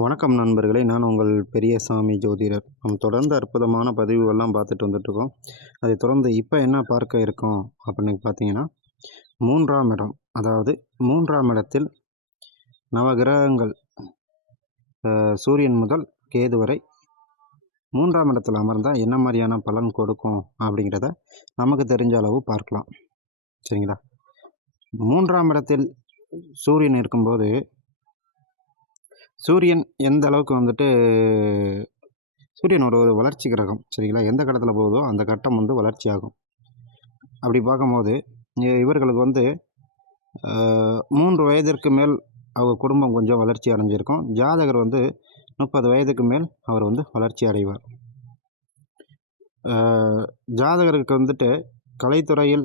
வணக்கம் நண்பர்களே, நான் உங்கள் பெரியசாமி ஜோதிடர். நம்ம தொடர்ந்து அற்புதமான பதிவுகள்லாம் பார்த்துட்டு வந்துட்டுருக்கோம். அதை தொடர்ந்து இப்போ என்ன பார்க்க இருக்கோம் அப்படின்னு பார்த்தீங்கன்னா, 3ஆம் இடம். அதாவது 3ஆம் இடத்தில் நவகிரகங்கள் சூரியன் முதல் கேது வரை 3ஆம் இடத்தில் அமர்ந்தால் என்ன மாதிரியான பலன் கொடுக்கும் அப்படிங்கிறத நமக்கு தெரிஞ்ச அளவு பார்க்கலாம். சரிங்களா? 3ஆம் இடத்தில் சூரியன் இருக்கும்போது சூரியன் எந்த அளவுக்கு வந்துட்டு சூரியன் ஒரு வளர்ச்சி கிரகம். சரிங்களா? எந்த கட்டத்தில் போகுதோ அந்த கட்டம் வளர்ச்சி ஆகும். அப்படி பார்க்கும்போது இவர்களுக்கு 3 வயதிற்கு மேல் அவங்க குடும்பம் கொஞ்சம் வளர்ச்சி அடைஞ்சிருக்கும். ஜாதகர் 30 வயதுக்கு மேல் அவர் வளர்ச்சி அடைவார். ஜாதகருக்கு கலைத்துறையில்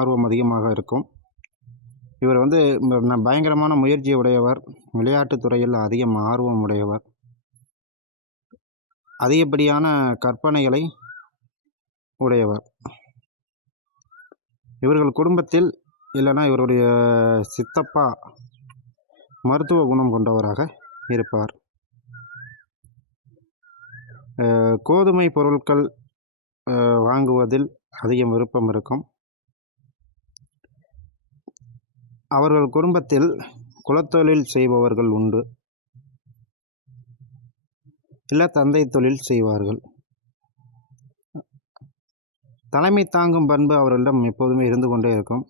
ஆர்வம் அதிகமாக இருக்கும். இவர் பயங்கரமான முயற்சி உடையவர். விளையாட்டுத் துறையில் அதிகம் ஆர்வம் உடையவர். அதிகப்படியான கற்பனைகளை உடையவர். இவர்கள் குடும்பத்தில் இல்லைன்னா இவருடைய சித்தப்பா மருத்துவ குணம் கொண்டவராக இருப்பார். கோதுமை பொருட்கள் வாங்குவதில் அதிகம் விருப்பம் இருக்கும். அவர்கள் குடும்பத்தில் குலத்தொழில் செய்பவர்கள் உண்டு, இல்லை தந்தை தொழில் செய்வார்கள். தலைமை தாங்கும் பண்பு அவர்களிடம் எப்போதுமே இருந்து கொண்டே இருக்கும்.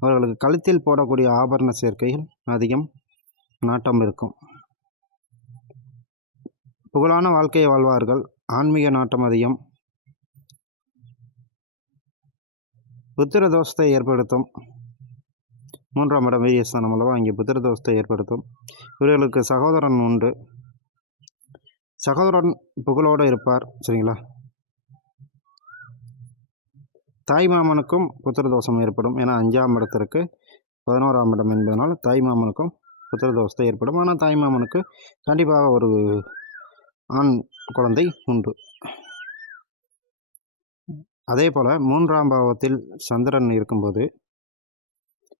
அவர்களுக்கு கழுத்தில் போடக்கூடிய ஆபரண சேர்க்கைகள் அதிகம் நாட்டம் இருக்கும். புகழான வாழ்க்கையை வாழ்வார்கள். ஆன்மீக நாட்டம் அதிகம். புத்திர தோஷத்தை ஏற்படுத்தும். 3ஆம் இடம் வீரியஸ்தானம் அல்லவா, இங்கே புத்திர தோஷத்தை ஏற்படுத்தும். இவர்களுக்கு சகோதரன் உண்டு. சகோதரன் புகழோடு இருப்பார். சரிங்களா? தாய் மாமனுக்கும் புத்திர தோஷம் ஏற்படும். ஏன்னா 5ஆம் இடத்திற்கு 11ஆம் இடம் என்பதனால் தாய் மாமனுக்கும் புத்திர தோஷத்தை ஏற்படும். ஆனால் தாய் மாமனுக்கு கண்டிப்பாக ஒரு ஆண் குழந்தை உண்டு. அதே போல் 3ஆம் பாவத்தில் சந்திரன் இருக்கும்போது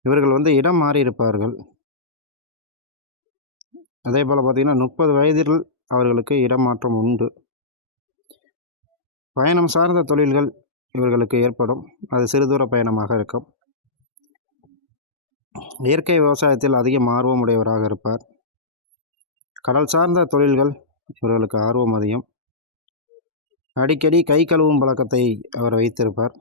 இவர்கள் இடம் மாறி இருப்பார்கள். அதே போல் பார்த்திங்கன்னா 30 வயதில் அவர்களுக்கு இடமாற்றம் உண்டு. பயணம் சார்ந்த தொழில்கள் இவர்களுக்கு ஏற்படும். அது சிறுதூர பயணமாக இருக்கும். இயற்கை விவசாயத்தில் அதிகம் ஆர்வம் உடையவராக இருப்பார். கடல் சார்ந்த தொழில்கள் இவர்களுக்கு ஆர்வம் அதிகம். அடிக்கடி கை கழுவும் பழக்கத்தை அவர் வைத்திருப்பார்.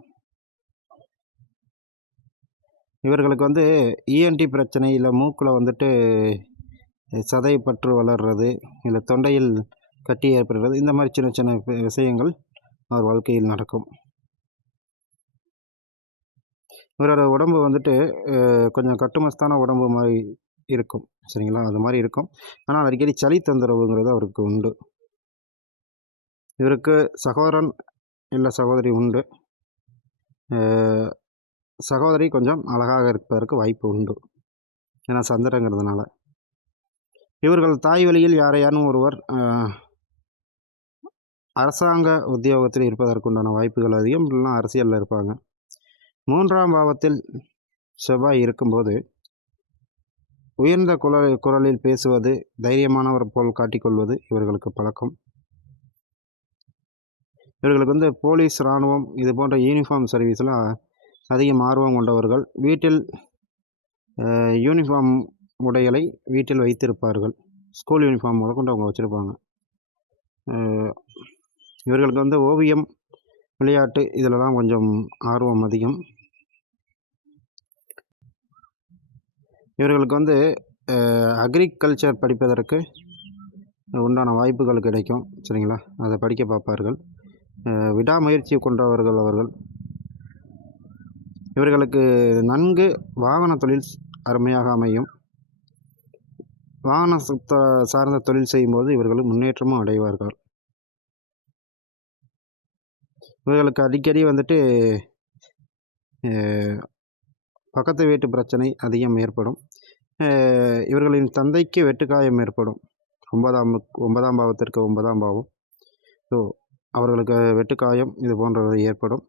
இவர்களுக்கு இஎன்டி பிரச்சனை, இல்லை மூக்கில் சதை பற்று வளர்றது, இல்லை தொண்டையில் கட்டி ஏற்படுறது, இந்த மாதிரி சின்ன சின்ன விஷயங்கள் அவர் வாழ்க்கையில் நடக்கும். இவரோட உடம்பு கொஞ்சம் கட்டுமஸ்தான உடம்பு மாதிரி இருக்கும். சரிங்களா? அது மாதிரி இருக்கும். ஆனால் அடிக்கடி சளி தொந்தரவுங்கிறது அவருக்கு உண்டு. இவருக்கு சகோதரன் இல்லை சகோதரி உண்டு. சகோதரி கொஞ்சம் அழகாக இருப்பதற்கு வாய்ப்பு உண்டு, ஏன்னா சந்திரங்கிறதுனால. இவர்கள் தாய் வழியில் யாரையானும் ஒருவர் அரசாங்க உத்தியோகத்தில் இருப்பதற்குண்டான வாய்ப்புகள் அதிகம். இல்லைன்னா அரசியலில் இருப்பாங்க. 3ஆம் பாவத்தில் செவ்வாய் இருக்கும்போது உயர்ந்த குரலில் பேசுவது, தைரியமானவர் போல் காட்டிக்கொள்வது இவர்களுக்கு பழக்கம். இவர்களுக்கு போலீஸ், இராணுவம் இது போன்ற யூனிஃபார்ம் சர்வீஸ்லாம் அதிகம் ஆர்வம் கொண்டவர்கள். வீட்டில் யூனிஃபார்ம் உடைகளை வீட்டில் வைத்திருப்பார்கள். ஸ்கூல் யூனிஃபார்ம் முதற்கொண்டு அவங்க வச்சுருப்பாங்க. இவர்களுக்கு ஓவியம், விளையாட்டு இதிலலாம் கொஞ்சம் ஆர்வம் அதிகம். இவர்களுக்கு அக்ரிகல்ச்சர் படிப்பதற்கு உண்டான வாய்ப்புகள் கிடைக்கும். சரிங்களா? அதை படிக்க பார்ப்பார்கள். விடாமுயற்சி கொண்டவர்கள் அவர்கள். இவர்களுக்கு நன்கு வாகன தொழில் அருமையாக அமையும். வாகன சார்ந்த தொழில் செய்யும்போது இவர்கள் முன்னேற்றமும் அடைவார்கள். இவர்களுக்கு அடிக்கடி பக்கத்து வீட்டு பிரச்சனை அதிகம் ஏற்படும். இவர்களின் தந்தைக்கு வெட்டுக்காயம் ஏற்படும். 9ஆம் பாவத்திற்கு 9ஆம் பாவம். ஸோ அவர்களுக்கு வெட்டுக்காயம் இது போன்றது ஏற்படும்.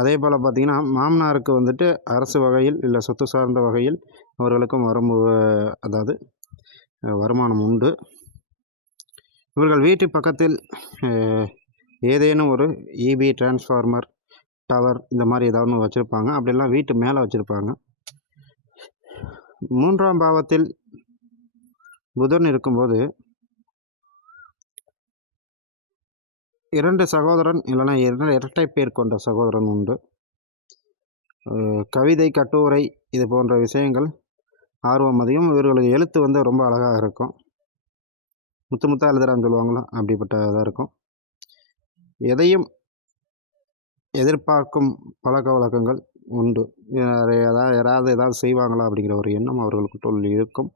அதே போல் பார்த்திங்கன்னா மாமனாருக்கு அரசு வகையில் இல்லை சொத்து சார்ந்த வகையில் அவர்களுக்கும் வரம்பு, அதாவது வருமானம் உண்டு. இவர்கள் வீட்டு பக்கத்தில் ஏதேனும் ஒரு இபி டிரான்ஸ்ஃபார்மர், டவர் இந்த மாதிரி ஏதாவது ஒன்று வச்சுருப்பாங்க. அப்படிலாம் வீட்டு மேலே வச்சுருப்பாங்க. 3ஆம் பாவத்தில் புதன் இருக்கும்போது 2 சகோதரன் இல்லைனா இரட்டை பேர் கொண்ட சகோதரன் உண்டு. கவிதை, கட்டுரை இது போன்ற விஷயங்கள் ஆர்வம் அதிகம். இவர்களுக்கு எழுத்து வந்து ரொம்ப அழகாக இருக்கும். முத்து முத்தாக எழுதுறான்னு சொல்லுவாங்களோ அப்படிப்பட்டதாக இருக்கும். எதையும் எதிர்பார்க்கும் பழக்க வழக்கங்கள் உண்டு. யாராவது ஏதாவது செய்வாங்களா அப்படிங்கிற ஒரு எண்ணம் அவர்களுக்குள் இருக்கும்.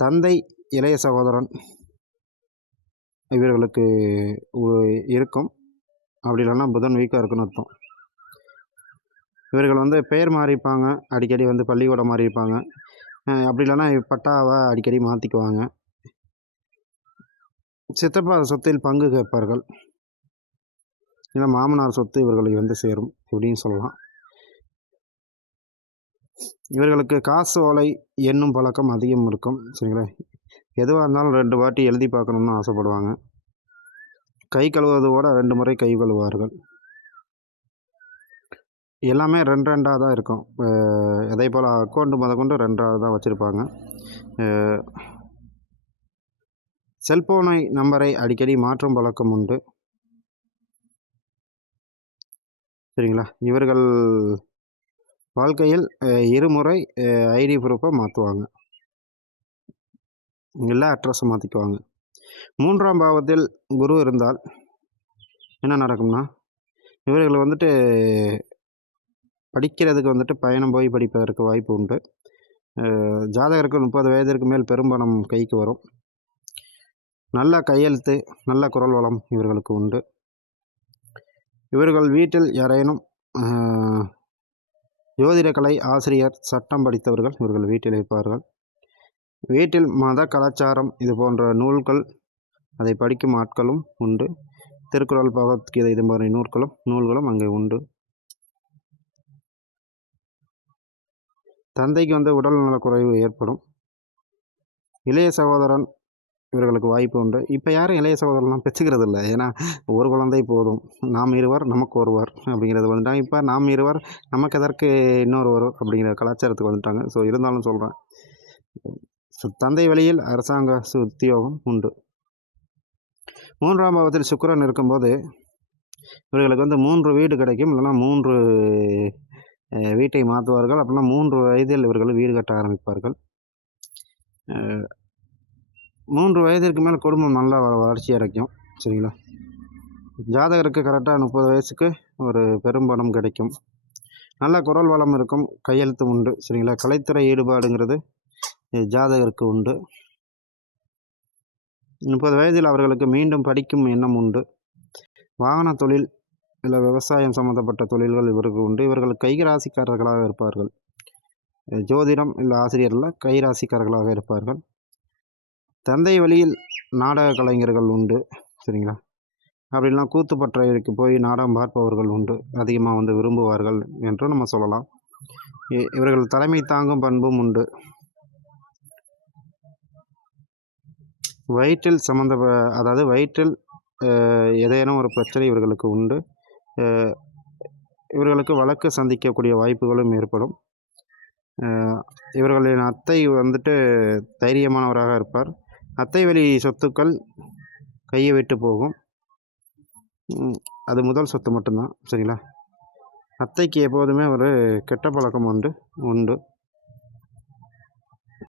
தந்தை, இளைய சகோதரன் இவர்களுக்கு இருக்கும். அப்படி இல்லைன்னா புதன் வீக்காக இருக்குன்னு அர்த்தம். இவர்கள் வந்து பெயர் மாறிப்பாங்க, அடிக்கடி வந்து பள்ளிக்கூடம் மாறியிருப்பாங்க. அப்படி இல்லைன்னா பட்டாவை அடிக்கடி மாற்றிக்குவாங்க. சித்தப்பா சொத்தில் பங்கு கேட்பார்கள். இல்லை மாமனார் சொத்து இவர்களுக்கு வந்து சேரும் இப்படின்னு சொல்லலாம். இவர்களுக்கு காசு ஓலை எண்ணும் பழக்கம் அதிகம் இருக்கும். சரிங்களா? எதுவாக இருந்தாலும் 2 வாட்டி எழுதி பார்க்கணுன்னு ஆசைப்படுவாங்க. கை கழுவுவதோட 2 முறை கை கழுவார்கள். எல்லாமே 2 தான் இருக்கும். அதே போல் அக்கௌண்ட்டு முதற்கொண்டு 2 தான் வச்சுருப்பாங்க. செல்போனை நம்பரை அடிக்கடி மாற்றும் பழக்கம் உண்டு. சரிங்களா? இவர்கள் வாழ்க்கையில் 2 முறை ஐடி ப்ரூஃபை மாற்றுவாங்க. எல்லா அட்ரஸை மாற்றிக்குவாங்க. 3ஆம் பாவத்தில் குரு இருந்தால் என்ன நடக்கும்னா, இவர்கள் வந்துட்டு படிக்கிறதுக்கு வந்துட்டு பயணம் போய் படிப்பதற்கு வாய்ப்பு உண்டு. ஜாதகருக்கு 30 வயதிற்கு மேல் பெரும்பணம் கைக்கு வரும். நல்ல கையெழுத்து, நல்ல குரல் வளம் இவர்களுக்கு உண்டு. இவர்கள் வீட்டில் யாரேனும் ஜோதிடக்கலை ஆசிரியர், சட்டம் படித்தவர்கள் இவர்கள் வீட்டில் இருப்பார்கள். வீட்டில் மத கலாச்சாரம் இது போன்ற நூல்கள் அதை படிக்கும் ஆட்களும் உண்டு. திருக்குறள், பகவத்கீதை இது மாதிரி நூல்களும் அங்கே உண்டு. தந்தைக்கு வந்து உடல் நலக்குறைவு ஏற்படும். இளைய சகோதரன் இவர்களுக்கு வாய்ப்பு உண்டு. இப்போ யாரும் இளைய சகோதரன்லாம் பெற்றுக்கிறது இல்லை. ஏன்னா ஒரு குழந்தை போதும், நாம் இருவர் நமக்கு ஒருவர் அப்படிங்கிறது வந்துட்டாங்க. இப்போ நாம் இருவர் நமக்கு எதற்கு இன்னொருவர் அப்படிங்கிற கலாச்சாரத்துக்கு வந்துட்டாங்க. ஸோ இருந்தாலும் சொல்கிறேன், தந்தை வழியில் அரசாங்க உத்தியோகம் உண்டு. 3ஆம் பாவத்தில் சுக்கிரன் இருக்கும்போது இவர்களுக்கு வந்து 3 வீடு கிடைக்கும். இல்லைன்னா 3 வீட்டை மாற்றுவார்கள். அப்படின்னா 3 வயதில் இவர்கள் வீடு கட்ட ஆரம்பிப்பார்கள். 3 வயதிற்கு மேல் குடும்பம் நல்லா வளர்ச்சி அடைக்கும். சரிங்களா? ஜாதகருக்கு கரெக்டாக 30 வயசுக்கு ஒரு பெரும்பணம் கிடைக்கும். நல்ல குரல் வளம் இருக்கும், கையெழுத்து உண்டு. சரிங்களா? கலைத்துறை ஈடுபாடுங்கிறது ஜாதகருக்கு உண்டு. 30 வயதில் அவர்களுக்கு மீண்டும் படிக்கும் எண்ணம் உண்டு. வாகன தொழில் இல்லை விவசாயம் சம்மந்தப்பட்ட தொழில்கள் இவருக்கு உண்டு. இவர்கள் கைராசிக்காரர்களாக இருப்பார்கள். ஜோதிடம் இல்லை ஆசிரியரில் கைராசிக்காரர்களாக இருப்பார்கள். தந்தை வழியில் நாடக கலைஞர்கள் உண்டு. சரிங்களா? அப்படின்னா கூத்துப்பற்றைக்கு போய் நாடகம் பார்ப்பவர்கள் உண்டு. அதிகமாக வந்து விரும்புவார்கள் என்று நம்ம சொல்லலாம். இவர்கள் தலைமை தாங்கும் பண்பும் உண்டு. வயிற்றில் அதாவது வயிற்றில் ஏதேனும் ஒரு பிரச்சனை இவர்களுக்கு உண்டு. இவர்களுக்கு வழக்கு சந்திக்கக்கூடிய வாய்ப்புகளும் ஏற்படும். இவர்களின் அத்தை வந்துட்டு தைரியமானவராக இருப்பார். அத்தை வழி சொத்துக்கள் கையை விட்டு போகும். அது முதல் சொத்து மட்டும்தான். சரிங்களா? அத்தைக்கு எப்போதுமே ஒரு கெட்ட பழக்கம் உண்டு.